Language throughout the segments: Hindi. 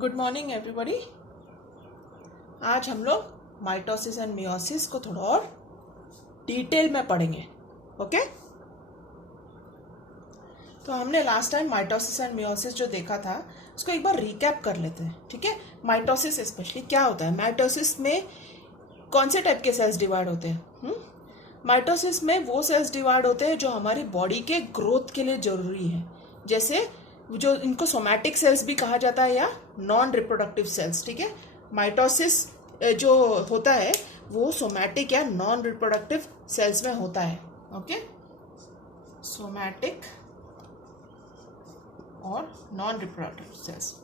Good morning everybody. आज हम लोग माइटोसिस एंड मियोसिस को थोड़ा और डिटेल में पढ़ेंगे। ओके, तो हमने last time mitosis and meiosis जो देखा था उसको एक बार रिकैप कर लेते हैं। ठीक है, माइटोसिस स्पेशली क्या होता है, माइटोसिस में कौन से टाइप के सेल्स डिवाइड होते हैं? माइटोसिस में वो सेल्स डिवाइड होते हैं जो हमारी बॉडी के ग्रोथ के लिए जरूरी है, जैसे जो इनको सोमैटिक सेल्स भी कहा जाता है या नॉन रिप्रोडक्टिव सेल्स। ठीक है, माइटोसिस जो होता है वो सोमैटिक या नॉन रिप्रोडक्टिव सेल्स में होता है। ओके, सोमैटिक और नॉन रिप्रोडक्टिव सेल्स।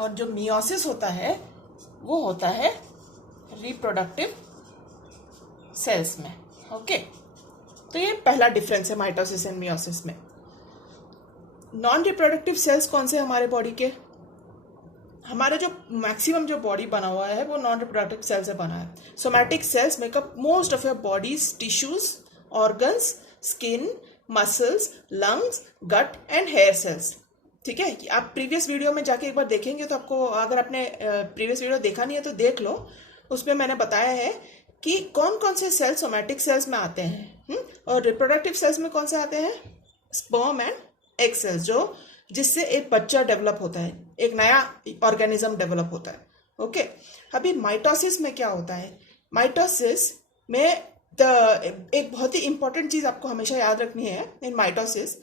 और जो मियोसिस होता है वो होता है रिप्रोडक्टिव सेल्स में। ओके, तो ये पहला डिफरेंस है माइटोसिस एंड मियोसिस में। नॉन रिप्रोडक्टिव सेल्स कौन से हमारे बॉडी के, हमारे जो मैक्सिमम जो बॉडी बना हुआ है वो नॉन रिप्रोडक्टिव सेल से बना है। Somatic cells make up most of your body's tissues, organs, skin, muscles, lungs, gut and hair cells. ठीक है, आप प्रीवियस वीडियो में जाके एक बार देखेंगे तो आपको, अगर आपने प्रीवियस वीडियो देखा नहीं है तो देख लो, उसमें मैंने बताया है कि कौन कौन से सेल्स सोमैटिक सेल्स में आते हैं और रिप्रोडक्टिव सेल्स में कौन से आते हैं, स्पर्म एंड एग सेल्स, जो जिससे एक बच्चा डेवलप होता है, एक नया ऑर्गेनिज्म डेवलप होता है। ओके, अभी माइटोसिस में क्या होता है, माइटोसिस में एक बहुत ही इंपॉर्टेंट चीज आपको हमेशा याद रखनी है इन mitosis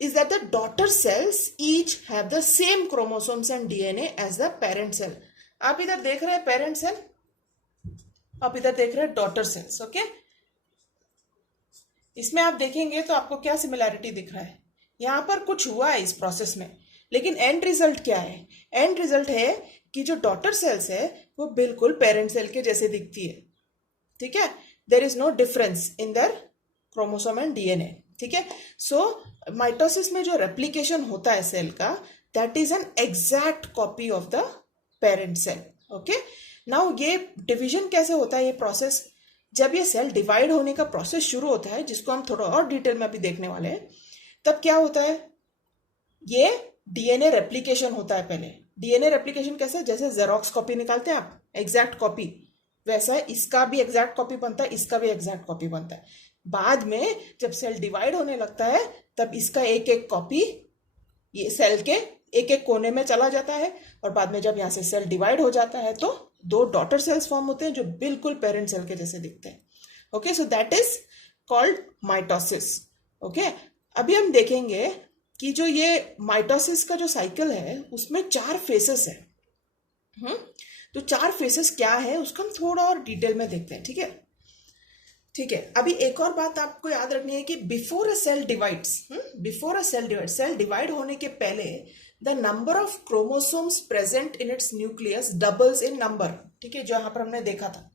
is that the daughter cells each have the same chromosomes and DNA as the parent cell। आप इधर देख रहे हैं पेरेंट सेल, आप इधर देख रहे हैं डॉटर सेल्स। ओके, इसमें आप देखेंगे तो आपको क्या सिमिलैरिटी दिख रहा है, यहां पर कुछ हुआ है इस प्रोसेस में, लेकिन एंड रिजल्ट क्या है, एंड रिजल्ट है कि जो डॉटर सेल्स है वो बिल्कुल पेरेंट सेल के जैसे दिखती है। ठीक है, there is no difference in their chromosome and DNA. ठीक है, सो माइटोसिस में जो रेप्लिकेशन होता है सेल का, that is an exact copy of the parent cell. Okay, now ये डिवीजन कैसे होता है, ये प्रोसेस, जब ये सेल डिवाइड होने का प्रोसेस शुरू होता है, जिसको हम थोड़ा और डिटेल में अभी देखने वाले हैं, तब क्या होता है, ये डीएनए रेप्लिकेशन होता है। पहले डीएनए रेप्लिकेशन कैसे, जैसे जेरोक्स कॉपी निकालते हैं आप, एग्जैक्ट कॉपी, वैसा इसका भी एग्जैक्ट कॉपी बनता है, इसका भी एग्जैक्ट कॉपी बनता है। बाद में जब सेल डिवाइड होने लगता है तब इसका एक एक कॉपी ये सेल के एक एक कोने में चला जाता है, और बाद में जब यहाँ से सेल डिवाइड हो जाता है तो दो डॉटर सेल्स फॉर्म होते हैं जो बिल्कुल पेरेंट सेल के जैसे दिखते हैं। Okay, so that is called mitosis. Okay, अभी हम देखेंगे कि जो ये माइटोसिस का जो साइकिल है उसमें 4 फेसेस है। तो 4 फेसेस क्या है उसको हम थोड़ा और डिटेल में देखते हैं। ठीक है, ठीक है, अभी एक और बात आपको याद रखनी है कि before a cell divides, cell divide होने के पहले the number of chromosomes present in its nucleus doubles in number. ठीक है, जो यहां पर हमने देखा था,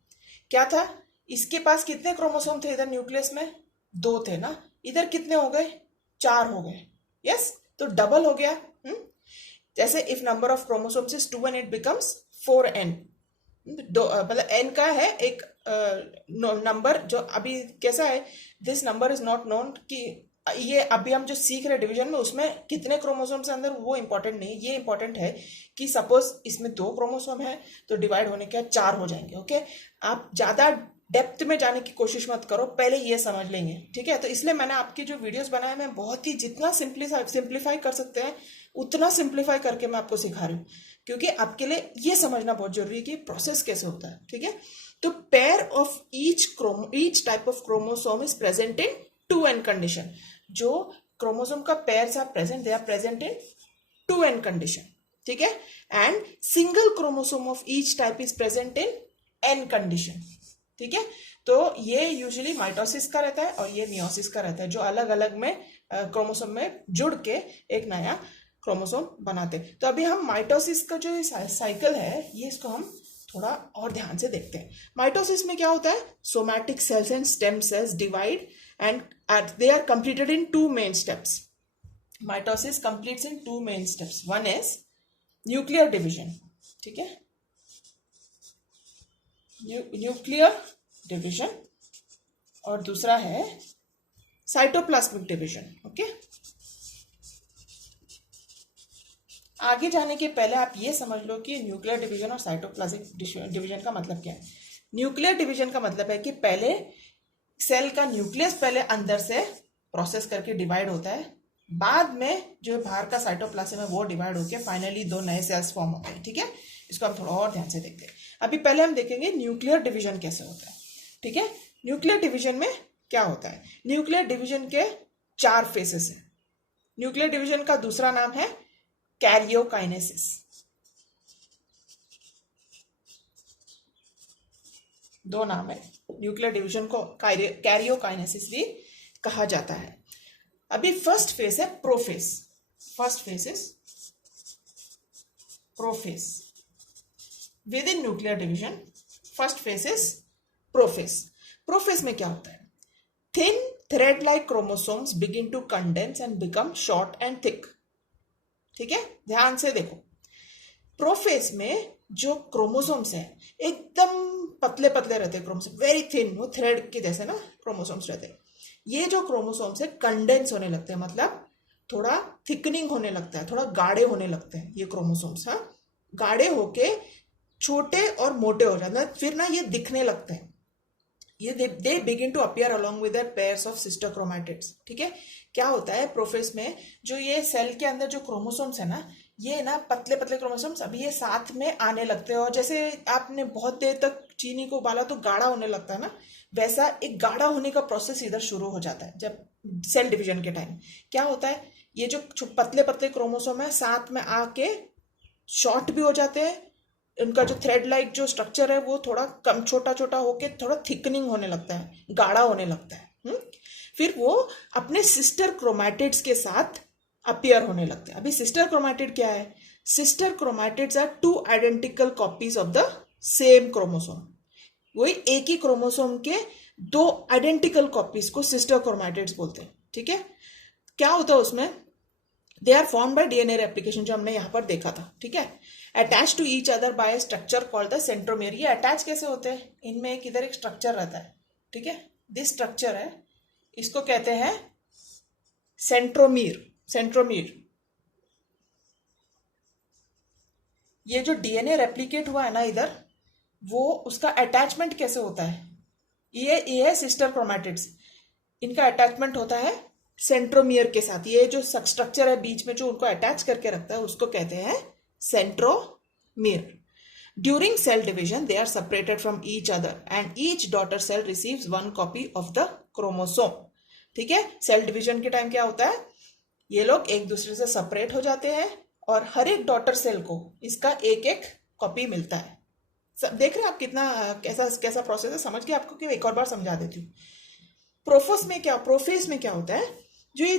क्या था, इसके पास कितने क्रोमोसोम थे, इधर न्यूक्लियस में 2 थे ना, इधर कितने हो गए, 4 हो गए। यस, तो डबल हो गया। जैसे if number of chromosomes is 2 and it becomes 4n, मतलब n का है एक नंबर जो अभी कैसा है, this number is not known, कि ये अभी हम जो सीख रहे डिवीजन में उसमें कितने क्रोमोसोम्स अंदर वो इंपॉर्टेंट नहीं, ये इंपॉर्टेंट है कि सपोज इसमें 2 क्रोमोसोम है तो डिवाइड होने के 4 हो जाएंगे। ओके, आप ज्यादा डेप्थ में जाने की कोशिश मत करो, पहले ये समझ लेंगे। ठीक है, तो इसलिए मैंने आपकी जो वीडियोस बनाए मैं बहुत ही जितना सिंप्लीफाई कर सकते हैं उतना सिंप्लीफाई करके मैं आपको सिखा रही हूँ, क्योंकि आपके लिए ये समझना बहुत जरूरी है कि प्रोसेस कैसे होता है। ठीक है, तो pair of each type of chromosome is present in 2n condition. जो क्रोमोसोम का pairs are present, they are present in 2n condition. ठीक है, and single chromosome of each type is present in n condition. ठीक है, तो ये यूजुअली माइटोसिस का रहता है और ये मियोसिस का रहता है, जो अलग अलग में क्रोमोसोम में जुड़ के एक नया क्रोमोसोम बनाते। तो अभी हम माइटोसिस का जो साइकिल है ये इसको हम थोड़ा और ध्यान से देखते हैं। माइटोसिस में क्या होता है, somatic cells and stem cells divide and they are completed in 2 main steps. Mitosis completes in 2 main steps. One is nuclear division, ठीक है, न्यूक्लियर डिविजन, और दूसरा है साइटोप्लाज्मिक डिवीजन। ओके, आगे जाने के पहले आप ये समझ लो कि न्यूक्लियर डिवीजन और साइटोप्लाज्मिक डिवीजन का मतलब क्या है। न्यूक्लियर डिवीजन का मतलब है कि पहले सेल का न्यूक्लियस पहले अंदर से प्रोसेस करके डिवाइड होता है, बाद में जो बाहर का साइटोप्लाज्म है वो डिवाइड होकर फाइनली दो नए सेल्स फॉर्म होते हैं। ठीक है, इसको हम थोड़ा और ध्यान से देखते हैं। अभी पहले हम देखेंगे न्यूक्लियर डिवीजन कैसे होता है। ठीक है, न्यूक्लियर डिवीजन में क्या होता है। न्यूक्लियर डिवीजन के 4 फेसेस हैं। न्यूक्लियर डिवीजन का दूसरा नाम है कैरियोकाइनेसिस। दो नाम है, न्यूक्लियर डिवीजन को कैरियोकाइनेसिस भी कहा जाता है। अभी फर्स्ट फेस है prophase. First phase is prophase within nuclear division. First phase is prophase. Prophase में क्या होता है, thin thread like chromosomes begin to condense and become short and thick. ठीक है, ध्यान से देखो, प्रोफेस में जो क्रोमोसोम्स है एकदम पतले पतले रहते हैं, क्रोमोसोम वेरी थिन, वो थ्रेड के जैसे ना क्रोमोसोम्स रहते हैं। ये जो क्रोमोसोम्स है कंडेंस होने लगते हैं, मतलब थोड़ा थिकनिंग होने लगता है, थोड़ा गाढ़े होने लगते हैं ये क्रोमोसोम्स। हाँ, गाढ़े होके छोटे और मोटे हो जाते हैं, फिर ना ये दिखने लगते हैं। ये they begin to appear along with their pairs of sister chromatids. ठीक है, क्या होता है प्रोफेस में, जो ये सेल के अंदर जो क्रोमोसोम्स है ना, ये ना पतले पतले क्रोमोसोम्स अभी ये साथ में आने लगते हैं, और जैसे आपने बहुत देर तक चीनी को उबाला तो गाढ़ा होने लगता है ना, वैसा एक गाढ़ा होने का प्रोसेस इधर शुरू हो जाता है। जब सेल डिवीजन के टाइम क्या होता है, ये जो पतले पतले क्रोमोसोम है साथ में आके शॉर्ट भी हो जाते हैं, उनका जो थ्रेड लाइक जो स्ट्रक्चर है वो थोड़ा कम छोटा छोटा होके थोड़ा थिकनिंग होने लगता है, गाढ़ा होने लगता है। फिर वो अपने सिस्टर क्रोमैटिड्स के साथ अपीयर होने लगते हैं। अभी सिस्टर क्रोमैटिड क्या है, sister chromatids are 2 identical copies of the same chromosome. वही एक ही क्रोमोसोम के 2 आइडेंटिकल कॉपीज को सिस्टर क्रोमैटिड्स बोलते हैं। ठीक है, क्या होता है उसमें, they are form by DNA replication, जो हमने यहां पर देखा था। ठीक है, attach to each other by structure called the centromere. ये अटैच कैसे होते हैं, इनमें एक इधर एक स्ट्रक्चर रहता है। ठीक है, दिस स्ट्रक्चर है, इसको कहते हैं सेंट्रोमीर। सेंट्रोमीर, ये जो डीएनए रेप्लिकेट हुआ है ना इधर, वो उसका अटैचमेंट कैसे होता है, ये है सिस्टर क्रोमैटिड्स, इनका अटैचमेंट होता है सेंट्रोमियर के साथ। ये जो स्ट्रक्चर है बीच में जो उनको अटैच करके रखता है उसको कहते हैं centromere. During cell division they are separated from each other and each daughter cell receives 1 copy of the chromosome. ठीक है, सेल डिवीजन के टाइम क्या होता है, ये लोग एक दूसरे से सेपरेट हो जाते हैं और हर एक डॉटर सेल को इसका एक एक कॉपी मिलता है। सब देख रहे हैं आप कितना कैसा प्रोसेस है, समझ के आपको कि एक और बार समझा देती हूँ। प्रोफेस में क्या होता है, जो ये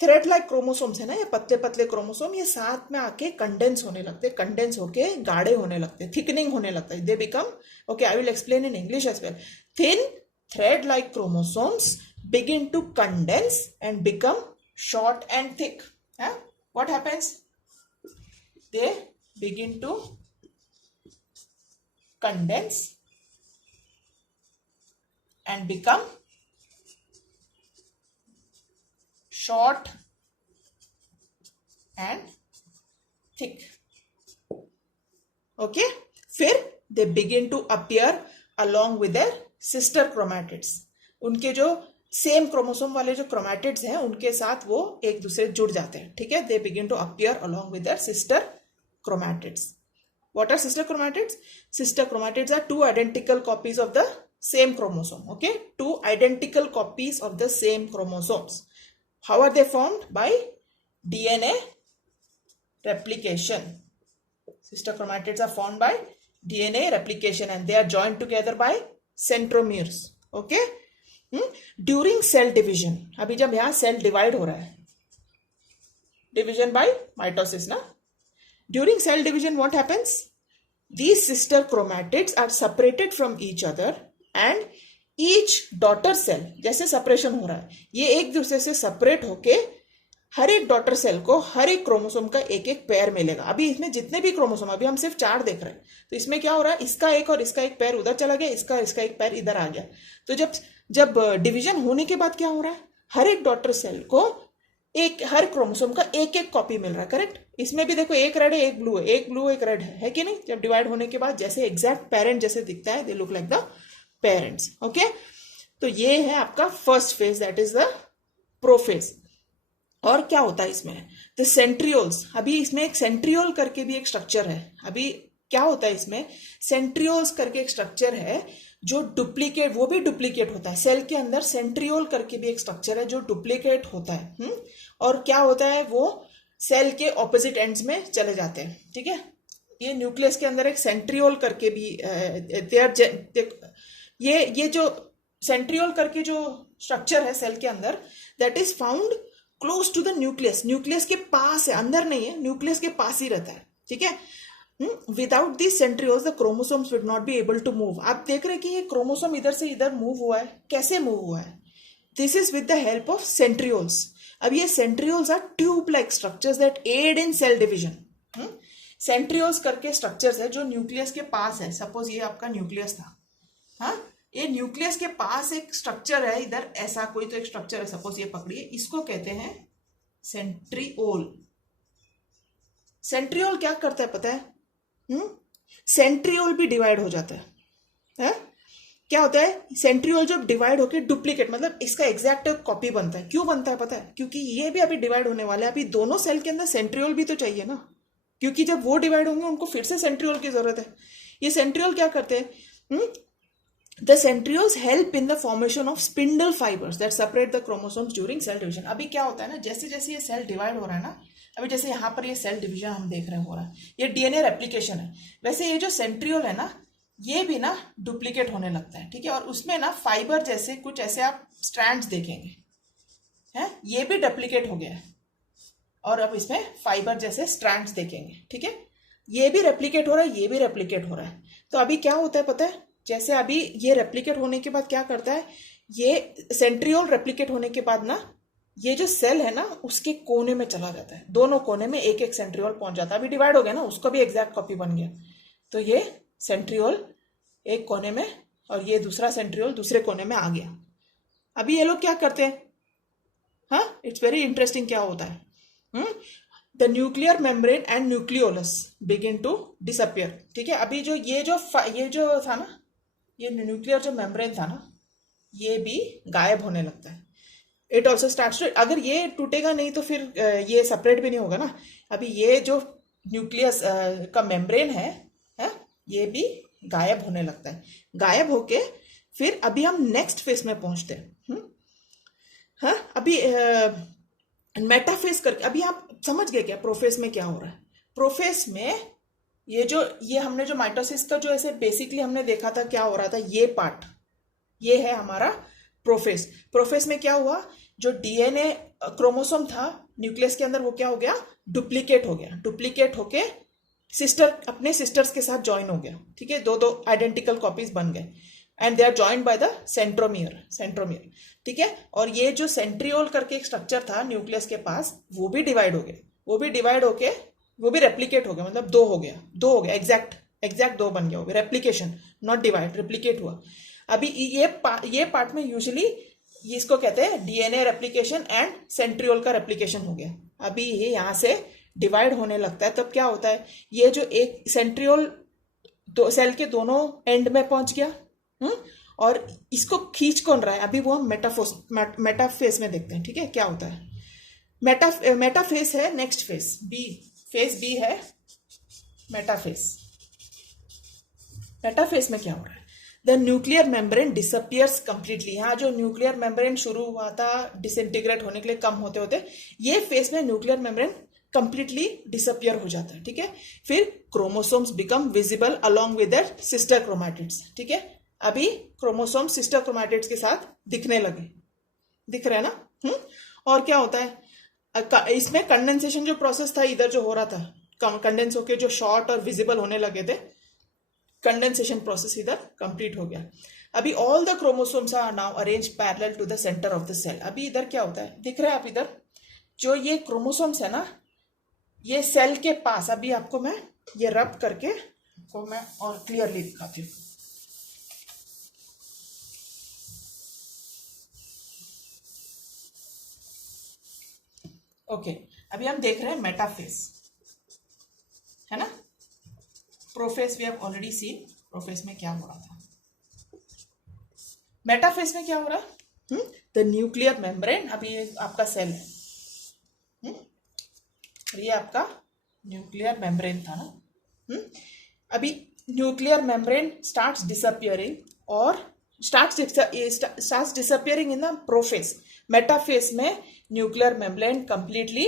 थ्रेड लाइक क्रोमोसोम्स है ना, ये पतले पतले क्रोमोसोम, ये साथ में आके कंडेंस होने लगते हैं, कंडेंस होके गाढ़े होने लगते हैं, थिकनिंग होने लगता है। They become, okay I will explain in English as well, thin thread like chromosomes begin to condense and become short and thick. What happens? They begin to condense and become short and thick. Okay, फिर they begin to appear along with their sister chromatids. उनके जो सेम क्रोमोसोम वाले जो क्रोमैटिड्स हैं उनके साथ वो एक दूसरे जुड़ जाते हैं। ठीक है, they begin to appear along with their sister chromatids. What are sister chromatids? Sister chromatids are 2 identical copies of the same chromosome. Okay, 2 identical copies of the same chromosomes. How are they formed? By DNA replication. Sister chromatids are formed by DNA replication and they are joined together by centromeres. Okay? During cell division, अभी जब यहां सेल डिवाइड हो रहा है, डिवीजन बाय माइटोसिस ना, during cell division what happens, these sister chromatids are separated from each other and each daughter cell, जैसे सेपरेशन हो रहा है, ये एक दूसरे से सेपरेट होके हर एक डॉटर सेल को हर एक क्रोमोसोम का एक एक पेयर मिलेगा। अभी इसमें जितने भी क्रोमोसोम, अभी हम सिर्फ 4 देख रहे हैं, तो इसमें क्या हो रहा है, इसका एक और इसका एक पैर उधर चला गया, इसका एक पैर इधर आ गया। तो जब डिवीजन होने के बाद क्या हो रहा है, हर एक डॉटर सेल को एक हर क्रोमोसोम का एक एक कॉपी मिल रहा है, करेक्ट। इसमें भी देखो एक रेड है एक ब्लू है, एक ब्लू एक रेड है कि नहीं। जब डिवाइड होने के बाद जैसे एग्जैक्ट पेरेंट जैसे दिखता है, they look like the parents. Okay, तो ये है आपका first phase, that is the prophase. और क्या होता है इसमें, द सेंट्रियोल्स। अभी इसमें एक सेंट्रियोल करके भी एक स्ट्रक्चर है। अभी क्या होता है इसमें, सेंट्रियोल्स करके एक स्ट्रक्चर है जो डुप्लीकेट, वो भी डुप्लीकेट होता है सेल के अंदर। सेंट्रियोल करके भी एक स्ट्रक्चर है जो डुप्लीकेट होता है। और क्या होता है, वो सेल के ऑपोजिट एंड्स में चले जाते हैं, ठीक है। ये न्यूक्लियस के अंदर एक सेंट्रियोल करके भी ये जो सेंट्रियोल करके जो स्ट्रक्चर है सेल के अंदर, that is found close to the nucleus. Nucleus के पास है, अंदर नहीं है, न्यूक्लियस के पास ही रहता है, ठीक है। Without this centrioles the chromosomes would not be able to move. आप देख रहे हैं कि ये क्रोमोसोम इधर से इधर मूव हुआ है, कैसे मूव हुआ है, this is with the help of centrioles. अब ये centrioles are tube like structures that aid in cell division. Centrioles करके स्ट्रक्चर्स है जो न्यूक्लियस के पास है। सपोज ये आपका न्यूक्लियस था, हाँ, ये न्यूक्लियस के पास एक स्ट्रक्चर है, इधर ऐसा कोई तो एक स्ट्रक्चर है, सपोज ये पकड़िए, इसको कहते हैं सेंट्रियोल। सेंट्रियोल क्या करता है पता है, सेंट्रियोल भी डिवाइड हो जाता है। क्या होता है, सेंट्रियोल जब डिवाइड होकर डुप्लीकेट, मतलब इसका एग्जैक्ट कॉपी बनता है। क्यों बनता है पता है, क्योंकि ये भी अभी डिवाइड होने वाला है। अभी दोनों सेल के अंदर सेंट्रियोल भी तो चाहिए ना, क्योंकि जब वो डिवाइड होंगे उनको फिर से सेंट्रियोल की जरूरत है। ये सेंट्रियोल क्या करते हैं, the centrioles help in the formation of spindle fibres that separate the chromosomes during cell division. अभी क्या होता है ना, जैसे जैसे ये सेल डिवाइड हो रहा है ना, अभी जैसे यहाँ पर ये सेल डिवीजन हम देख रहे हो रहा है, ये डीएनए रेप्लिकेशन है, वैसे ये जो सेंट्रियोल है ना, ये भी ना डुप्लीकेट होने लगता है, ठीक है। और उसमें ना फाइबर जैसे कुछ ऐसे आप स्ट्रैंड्स देखेंगे, हैं, ये भी डुप्लीकेट हो गया है, और अब इसमें फाइबर जैसे स्ट्रैंड्स देखेंगे, ठीक है। ये भी रेप्लिकेट हो रहा है, ये भी रेप्लिकेट हो रहा है। तो अभी क्या होता है पता है, जैसे अभी ये रेप्लिकेट होने के बाद क्या करता है, ये सेंट्रियोल रेप्लिकेट होने के बाद ना, ये जो सेल है ना उसके कोने में चला जाता है, दोनों कोने में एक एक सेंट्रियोल पहुंच जाता है। अभी डिवाइड हो गया ना, उसका भी एग्जैक्ट कॉपी बन गया। तो ये सेंट्रियोल एक कोने में और ये दूसरा सेंट्रियोल दूसरे कोने में आ गया। अभी ये लोग क्या करते हैं, हाँ, इट्स वेरी इंटरेस्टिंग क्या होता है, the nuclear membrane and nucleolus begin to disappear, ठीक है। अभी जो ये जो था ना, ये न्यूक्लियर जो मेम्ब्रेन था ना, ये भी गायब होने लगता है। इट ऑल्सो स्टार्ट्स टू, अगर ये टूटेगा नहीं तो फिर ये सेपरेट भी नहीं होगा ना। अभी ये जो न्यूक्लियस का मेम्ब्रेन है, ये भी गायब होने लगता है। गायब होके फिर अभी हम नेक्स्ट फेज में पहुंचते हैं। हाँ, अभी मेटाफेज करके, अभी आप समझ गए क्या प्रोफेज में क्या हो रहा है। प्रोफेज में ये हमने जो माइटोसिस का जो ऐसे बेसिकली हमने देखा था क्या हो रहा था, ये पार्ट, ये है हमारा प्रोफेज। प्रोफेज में क्या हुआ, जो डीएनए क्रोमोसोम था न्यूक्लियस के अंदर, वो क्या हो गया, डुप्लीकेट हो गया। डुप्लीकेट होके अपने सिस्टर्स के साथ ज्वाइन हो गया, ठीक है। दो आइडेंटिकल कॉपीज बन गए and they are joined by the centromere, ठीक है। और ये जो सेंट्रियोल करके एक स्ट्रक्चर था न्यूक्लियस के पास, वो भी डिवाइड होके वो भी रेप्लिकेट हो गया, मतलब दो हो गया, एग्जैक्ट दो बन गया, हो गया रेप्लिकेशन, नॉट डिवाइड, रेप्लिकेट हुआ। अभी ये पार्ट में यूजुअली इसको कहते हैं डीएनए रेप्लिकेशन एंड सेंट्रियोल का रेप्लिकेशन हो गया। अभी ये यहाँ से डिवाइड होने लगता है, तब क्या होता है, ये जो एक सेंट्रियोल सेल के दोनों एंड में पहुंच गया, और इसको खींच कौन रहा है, अभी वो हम मेटाफेज में देखते हैं, ठीक है। क्या होता है मेटाफेज है नेक्स्ट फेज, फेज बी है मेटाफेज। मेटाफेज में क्या हो रहा है, the nuclear membrane disappears completely. यहाँ जो न्यूक्लियर मेम्ब्रेन शुरू हुआ था डिसइंटीग्रेट होने के लिए, कम होते होते ये फेज में न्यूक्लियर मेम्ब्रेन कंप्लीटली डिसअपियर हो जाता है, ठीक है। फिर chromosomes become visible along with their sister chromatids, ठीक है। अभी क्रोमोसोम सिस्टर क्रोमैटिड्स के साथ दिखने लगे, दिख रहे हैं ना। और क्या होता है, इसमें कंडेंसेशन जो प्रोसेस था इधर जो हो रहा था, कंडेंस होके जो शॉर्ट और विजिबल होने लगे थे, कंडेंसेशन प्रोसेस इधर कंप्लीट हो गया। अभी all the chromosomes are now arrange parallel to the centre of the cell. अभी इधर क्या होता है, दिख रहा है आप इधर, जो ये क्रोमोसोम्स है ना, ये सेल के पास, अभी आपको मैं ये रब करके को मैं और क्लियरली दिखाती हूँ। ओके, अभी हम देख रहे हैं मेटाफेज, है ना। Prophase we have already seen, prophase में क्या हो रहा था। मेटाफेज में क्या हो रहा है, द न्यूक्लियर मेम्ब्रेन, अभी ये आपका सेल है, ये आपका न्यूक्लियर मेम्ब्रेन था ना। अभी न्यूक्लियर मेम्ब्रेन स्टार्ट्स डिसअपियरिंग और starts disappearing in the prophase. Metaphase में न्यूक्लियर मेम्ब्रेन कंप्लीटली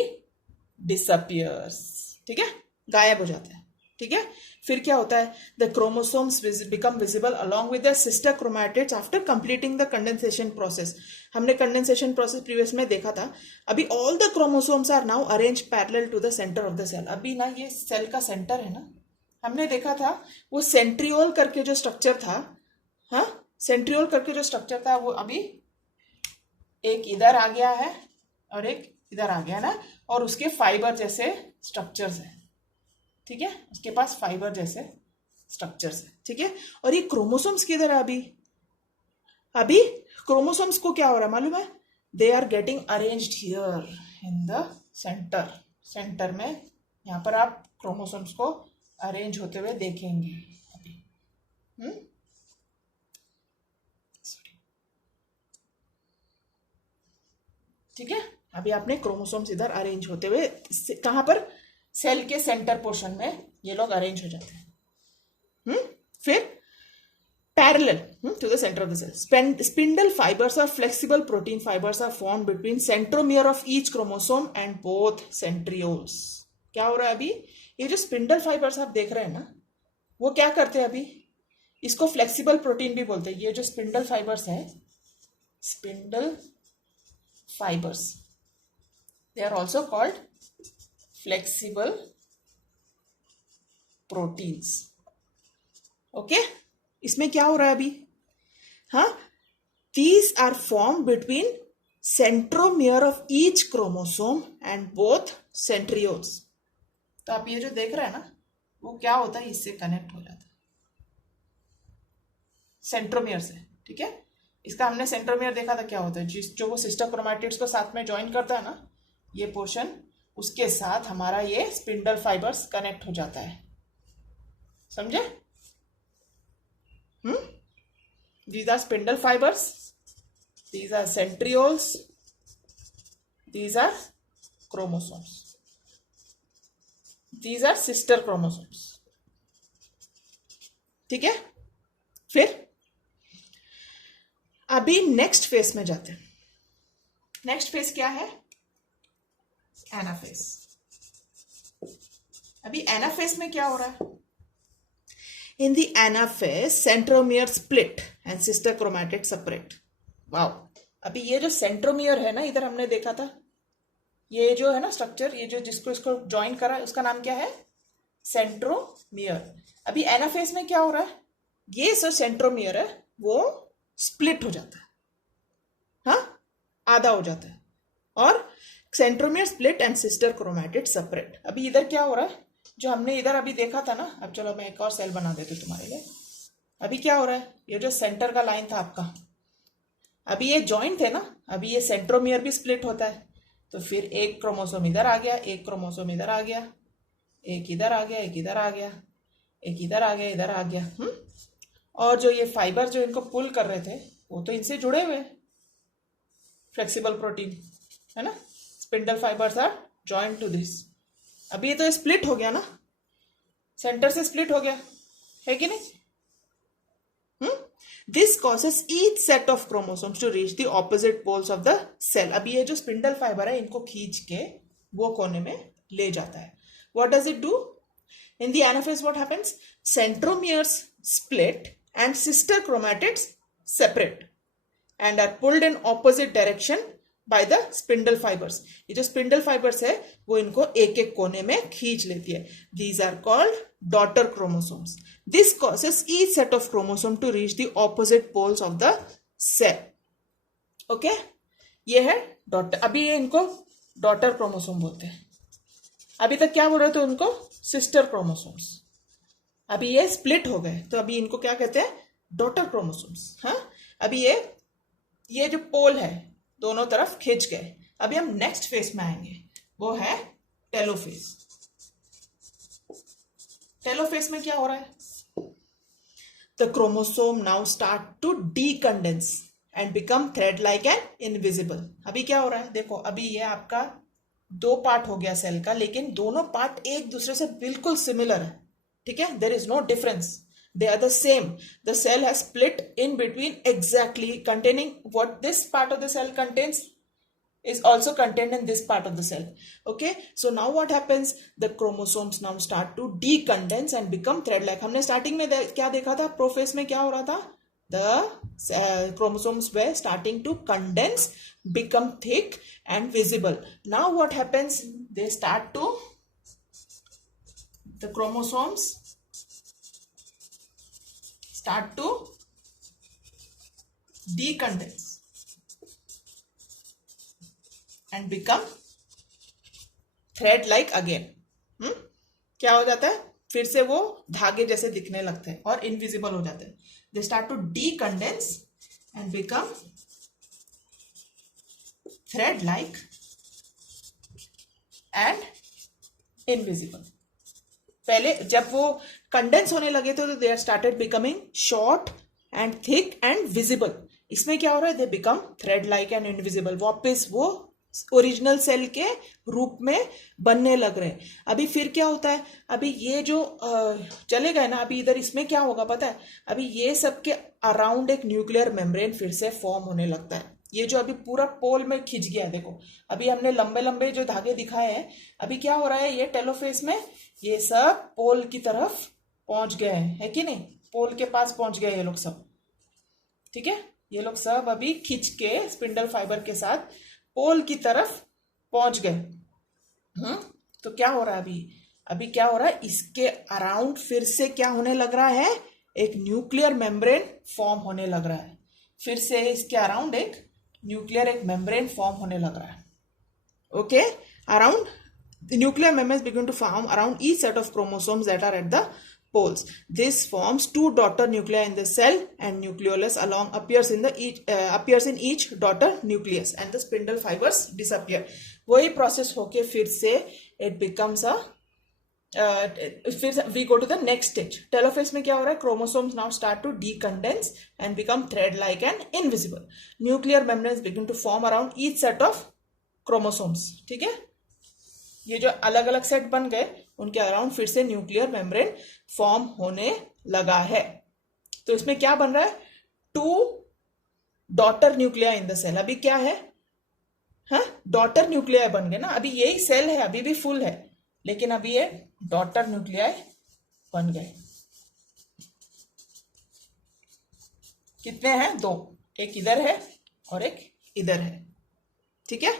डिसअपियर्स, ठीक है, गायब हो जाता है, ठीक है। फिर क्या होता है, the chromosomes become visible along with the sister chromatids after completing the condensation process. हमने कंडेंसेशन प्रोसेस प्रीवियस में देखा था। अभी all the chromosomes are now arrange parallel to the centre of the cell. अभी ना ये सेल का सेंटर है ना, हमने देखा था वो सेंट्रियोल करके जो स्ट्रक्चर था, हाँ, सेंट्रियोल करके जो स्ट्रक्चर था वो अभी एक इधर आ गया है और एक इधर आ गया ना, और उसके फाइबर जैसे स्ट्रक्चर्स है, ठीक है, उसके पास फाइबर जैसे स्ट्रक्चर्स है, ठीक है। और ये क्रोमोसोम्स किधर है अभी, अभी क्रोमोसोम्स को क्या हो रहा है मालूम है, they are getting arranged here in the centre. Centre में यहाँ पर आप क्रोमोसोम्स को अरेंज होते हुए देखेंगे अभी, ठीक है। अभी आपने क्रोमोसोम्स इधर अरेंज होते हुए, कहां पर, सेल के सेंटर पोर्शन में ये लोग अरेंज हो जाते हैं। फिर parallel to the center of the cell, spindle fibers or flexible protein fibers are formed between centromere of each chromosome and both centrioles। क्या हो रहा है अभी, ये जो स्पिंडल फाइबर्स आप देख रहे हैं ना, वो क्या करते हैं अभी, इसको फ्लेक्सिबल प्रोटीन भी बोलते हैं। ये जो स्पिंडल फाइबर्स है, spindle fibers, they are also called flexible proteins, okay। इसमें क्या हो रहा है अभी, हाँ, these are formed between centromere of each chromosome and both centrioles। तो आप ये जो देख रहे हैं ना, वो क्या होता है, इससे कनेक्ट हो जाता है सेंट्रोमियर से, ठीक है। इसका हमने सेंट्रोमियर देखा था, क्या होता है, जो वो सिस्टर क्रोमैटिड्स को साथ में ज्वाइन करता है ना, ये पोर्शन, उसके साथ हमारा ये स्पिंडल फाइबर्स कनेक्ट हो जाता है, समझे। These are spindle fibres, these are centrioles, these are chromosomes, these are sister chromosomes, ठीक है। फिर अभी नेक्स्ट फेज में जाते हैं। नेक्स्ट फेज क्या है, एनाफेज। अभी एनाफेज में क्या हो रहा है, in the anaphase centromere split and sister chromatid separate. Wow, अभी ये जो सेंट्रोमियर है ना, इधर हमने देखा था, ये जो है ना स्ट्रक्चर, ये जो जिसको इसको ज्वाइन करा है, उसका नाम क्या है, सेंट्रोमियर। अभी एनाफेज में क्या हो रहा है, ये जो सेंट्रोमियर है वो स्प्लिट हो जाता है, हाँ, आधा हो जाता है, और centromere split and sister chromatid separate. अभी इधर क्या हो रहा है, जो हमने इधर अभी देखा था ना, अब चलो मैं एक और सेल बना देती हूँ तुम्हारे लिए। अभी क्या हो रहा है, ये जो सेंटर का लाइन था आपका, अभी ये जॉइंट थे ना, अभी ये सेंट्रोमियर भी स्प्लिट होता है, तो फिर एक क्रोमोसोम इधर आ गया, एक क्रोमोसोम इधर आ गया, एक इधर आ गया, एक इधर आ गया, एक इधर आ गया, इधर आ गया। और जो ये फाइबर जो इनको पुल कर रहे थे, वो तो इनसे जुड़े हुए, फ्लेक्सिबल प्रोटीन, है ना, spindle fibres are joint to this. अभी ये तो स्प्लिट हो गया ना, सेंटर से स्प्लिट हो गया, है कि नहीं। This causes each set of chromosomes to reach the opposite poles of the cell. अभी ये जो स्पिंडल फाइबर है, इनको खींच के वो कोने में ले जाता है। What does it do in the anaphase, what happens, centromeres split and sister chromatids separate and are pulled in opposite direction by the spindle fibers। ये जो spindle fibers है वो इनको एक एक कोने में खींच लेती है। These are called daughter chromosomes। This causes each set of chromosome to reach the opposite poles of the cell। Okay? ये है daughter। अभी ये इनको daughter chromosome बोलते हैं। अभी तक क्या बोल रहे थे उनको, sister chromosomes। अभी ये स्प्लिट हो गए, तो अभी इनको क्या कहते हैं, डॉटर क्रोमोसोम्स। हाँ, अभी ये जो पोल है दोनों तरफ खिंच गए। अभी हम नेक्स्ट फेज में आएंगे। वो है टेलोफेज। टेलोफेज में क्या हो रहा है? The chromosome now start to decondense and become thread like and invisible। अभी क्या हो रहा है? देखो अभी ये आपका दो पार्ट हो गया सेल का, लेकिन दोनों पार्ट एक दूसरे से बिल्कुल सिमिलर है, ठीक है? There is no difference, they are the same। The cell has split in between exactly, containing what this part of the cell contains is also contained in this part of the cell। okay, so now what happens, the chromosomes now start to decondense and become thread like। हमने स्टार्टिंग में क्या देखा था? प्रोफेस में क्या हो रहा था? The chromosomes were starting to condense, become thick and visible। now what happens, they start to, the chromosomes start to decondense and become thread like again। क्या हो जाता है? फिर से वो धागे जैसे दिखने लगते हैं और इनविजिबल हो जाते हैं। They start to decondense and become thread like and invisible. पहले जब वो कंडेंस होने लगे थे तो they are started becoming short and thick and visible. इसमें क्या हो रहा है? They become thread like and invisible. वापस वो ओरिजिनल सेल के रूप में बनने लग रहे हैं। अभी फिर क्या होता है? अभी ये जो चले गए ना, अभी इधर इसमें क्या होगा पता है? अभी ये सब के अराउंड एक न्यूक्लियर मेम्ब्रेन फिर से फॉर्म होने लगता है। ये जो अभी पूरा पोल में खिंच गया, देखो अभी हमने लंबे लंबे जो धागे दिखाए हैं, अभी क्या हो रहा है? ये टेलोफेज में ये सब पोल की तरफ पहुंच गए हैं, है कि नहीं? पोल के पास पहुंच गए ये लोग सब, ठीक है? ये लोग सब अभी खिंच के स्पिंडल फाइबर के साथ पोल की तरफ पहुंच गए। तो क्या हो रहा है अभी? अभी क्या हो रहा है? इसके अराउंड फिर से क्या होने लग रहा है? एक न्यूक्लियर मेम्ब्रेन फॉर्म होने लग रहा है। फिर से इसके अराउंड एक मेम्ब्रेन फॉर्म होने लग रहा है। Okay, around the nuclear membranes begin to form around each set of chromosomes that are at the poles। this forms two daughter nuclei in the cell and nucleolus along appears in each daughter nucleus and the spindle fibers disappear। वही process होके फिर से it becomes a फिर we go to the next stage। telophase में क्या हो रहा है? chromosomes now start to decondense and become thread like and invisible। nuclear membranes begin to form around each set of chromosomes। ठीक है? ये जो अलग अलग सेट बन गए उनके अराउंड फिर से न्यूक्लियर मेम्ब्रेन फॉर्म होने लगा है। तो इसमें क्या बन रहा है? Two daughter nuclei in the cell. अभी क्या है? हाँ, डॉटर न्यूक्लियाई बन गए ना। अभी यही सेल है, अभी भी फुल है, लेकिन अभी ये डॉटर न्यूक्लियाई बन गए। कितने हैं? दो, एक इधर है और एक इधर है, ठीक है?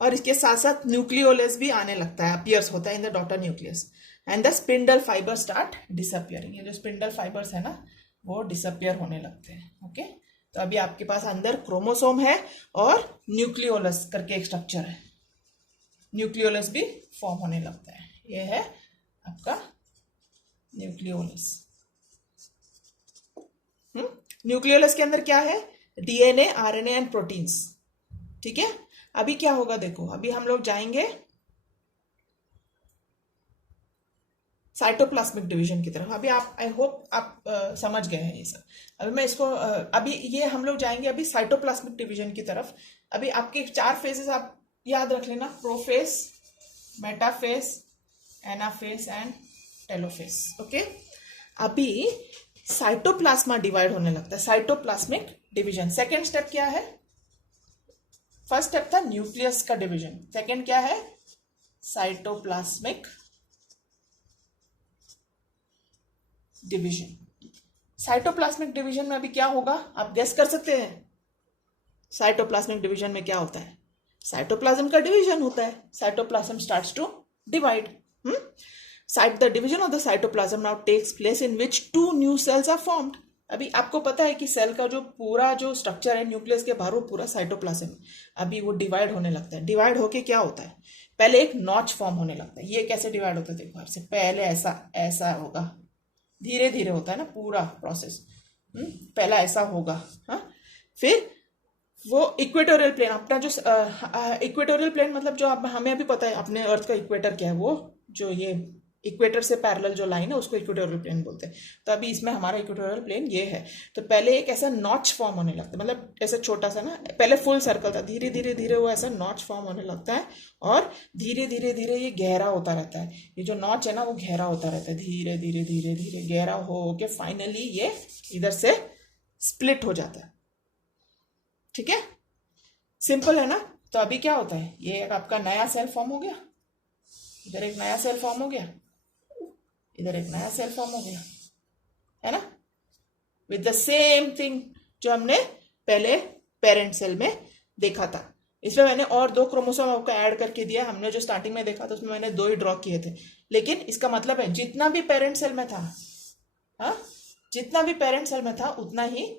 और इसके साथ साथ न्यूक्लियोलस भी आने लगता है, अपीयर्स होता है in the daughter nucleus and the spindle fibre start disappearing. ये जो स्पिंडल फाइबर्स है ना, वो डिसअपियर होने लगते हैं। ओके, तो अभी आपके पास अंदर क्रोमोसोम है और न्यूक्लियोलस करके एक स्ट्रक्चर है, न्यूक्लियोलस भी फॉर्म होने लगता है। ये है आपका न्यूक्लियोलस। न्यूक्लियोलस के अंदर क्या है? डीएनए, आरएनए एंड प्रोटीन्स, ठीक है? अभी क्या होगा देखो, अभी हम लोग जाएंगे साइटोप्लाज्मिक डिवीजन की तरफ। अभी आप, आई होप आप समझ गए हैं ये सब। अभी मैं इसको अभी ये हम लोग जाएंगे अभी साइटोप्लाज्मिक डिवीजन की तरफ। अभी आपके 4 फेजेस आप याद रख लेना, prophase, metaphase, anaphase and telophase. Okay, अभी साइटोप्लाज्मा डिवाइड होने लगता है, साइटोप्लाज्मिक डिवीजन। सेकेंड स्टेप क्या है? फर्स्ट स्टेप था न्यूक्लियस का डिवीजन, सेकेंड क्या है? Cytoplasmic division. साइटोप्लाज्मिक डिवीजन में अभी क्या होगा, आप गेस कर सकते हैं? साइटोप्लाज्मिक डिवीजन में क्या होता है? साइटोप्लाज्म का डिवीजन होता है। Cytoplasm starts to divide. The division of the cytoplasm now takes place in which 2 new cells are formed. अभी आपको पता है कि सेल का जो पूरा जो स्ट्रक्चर है न्यूक्लियस के बाहर, वो पूरा साइटोप्लाज्म, अभी वो डिवाइड होने लगता है। डिवाइड होके क्या होता है? पहले एक नॉच फॉर्म होने लगता है। ये कैसे डिवाइड होता है देखो, आपसे पहले ऐसा होगा, धीरे धीरे होता है ना पूरा प्रोसेस। पहला ऐसा होगा, हाँ, फिर वो इक्वेटोरियल प्लेन, अपना जो इक्वेटोरियल प्लेन मतलब जो हमें अभी पता है अपने अर्थ का इक्वेटर क्या है, वो जो ये इक्वेटर से पैरेलल जो लाइन है उसको इक्वेटोरियल प्लेन बोलते हैं। तो अभी इसमें हमारा इक्वेटोरियल प्लेन ये है। तो पहले एक ऐसा नॉच फॉर्म होने लगता है, मतलब ऐसा छोटा सा ना, पहले फुल सर्कल था, धीरे धीरे धीरे वो ऐसा नॉच फॉर्म होने लगता है और धीरे धीरे धीरे ये गहरा होता रहता है। ये जो नॉच है ना वो गहरा होता रहता है, धीरे धीरे धीरे धीरे गहरा हो के फाइनली ये इधर से स्प्लिट हो जाता है। ठीक है, सिंपल है ना। तो अभी क्या होता है, ये एक आपका नया सेल फॉर्म हो गया, इधर एक नया सेल फॉर्म हो गया, इधर एक नया सेल फॉर्म हो गया, है ना, विद द सेम थिंग जो हमने पहले पेरेंट सेल में देखा था। इसमें मैंने और 2 क्रोमोसोम आपको ऐड करके दिया। हमने जो स्टार्टिंग में देखा था उसमें मैंने 2 ही ड्रॉ किए थे, लेकिन इसका मतलब है जितना भी पेरेंट सेल में था, हाँ, जितना भी पेरेंट सेल में था उतना ही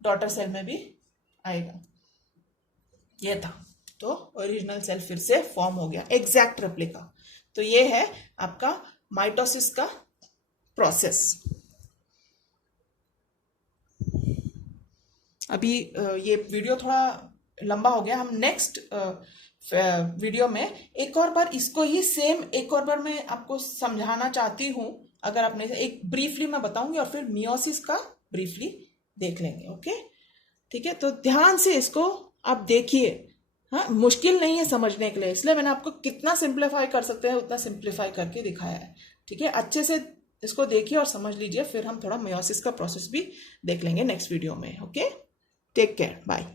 डॉटर सेल में भी आएगा। ये था, तो ओरिजिनल सेल फिर से फॉर्म हो गया, एग्जैक्ट रेप्लिका। तो ये है आपका माइटोसिस का प्रोसेस। अभी ये वीडियो थोड़ा लंबा हो गया, हम नेक्स्ट वीडियो में एक और बार इसको ही सेम एक और बार मैं आपको समझाना चाहती हूँ। अगर आपने एक ब्रीफली मैं बताऊंगी और फिर मियोसिस का ब्रीफली देख लेंगे। ओके, ठीक है, तो ध्यान से इसको आप देखिए। हाँ, मुश्किल नहीं है समझने के लिए, इसलिए मैंने आपको कितना सिंप्लीफाई कर सकते हैं उतना सिंप्लीफाई करके दिखाया है। ठीक है, अच्छे से इसको देखिए और समझ लीजिए, फिर हम थोड़ा मियोसिस का प्रोसेस भी देख लेंगे नेक्स्ट वीडियो में। Okay, take care, bye.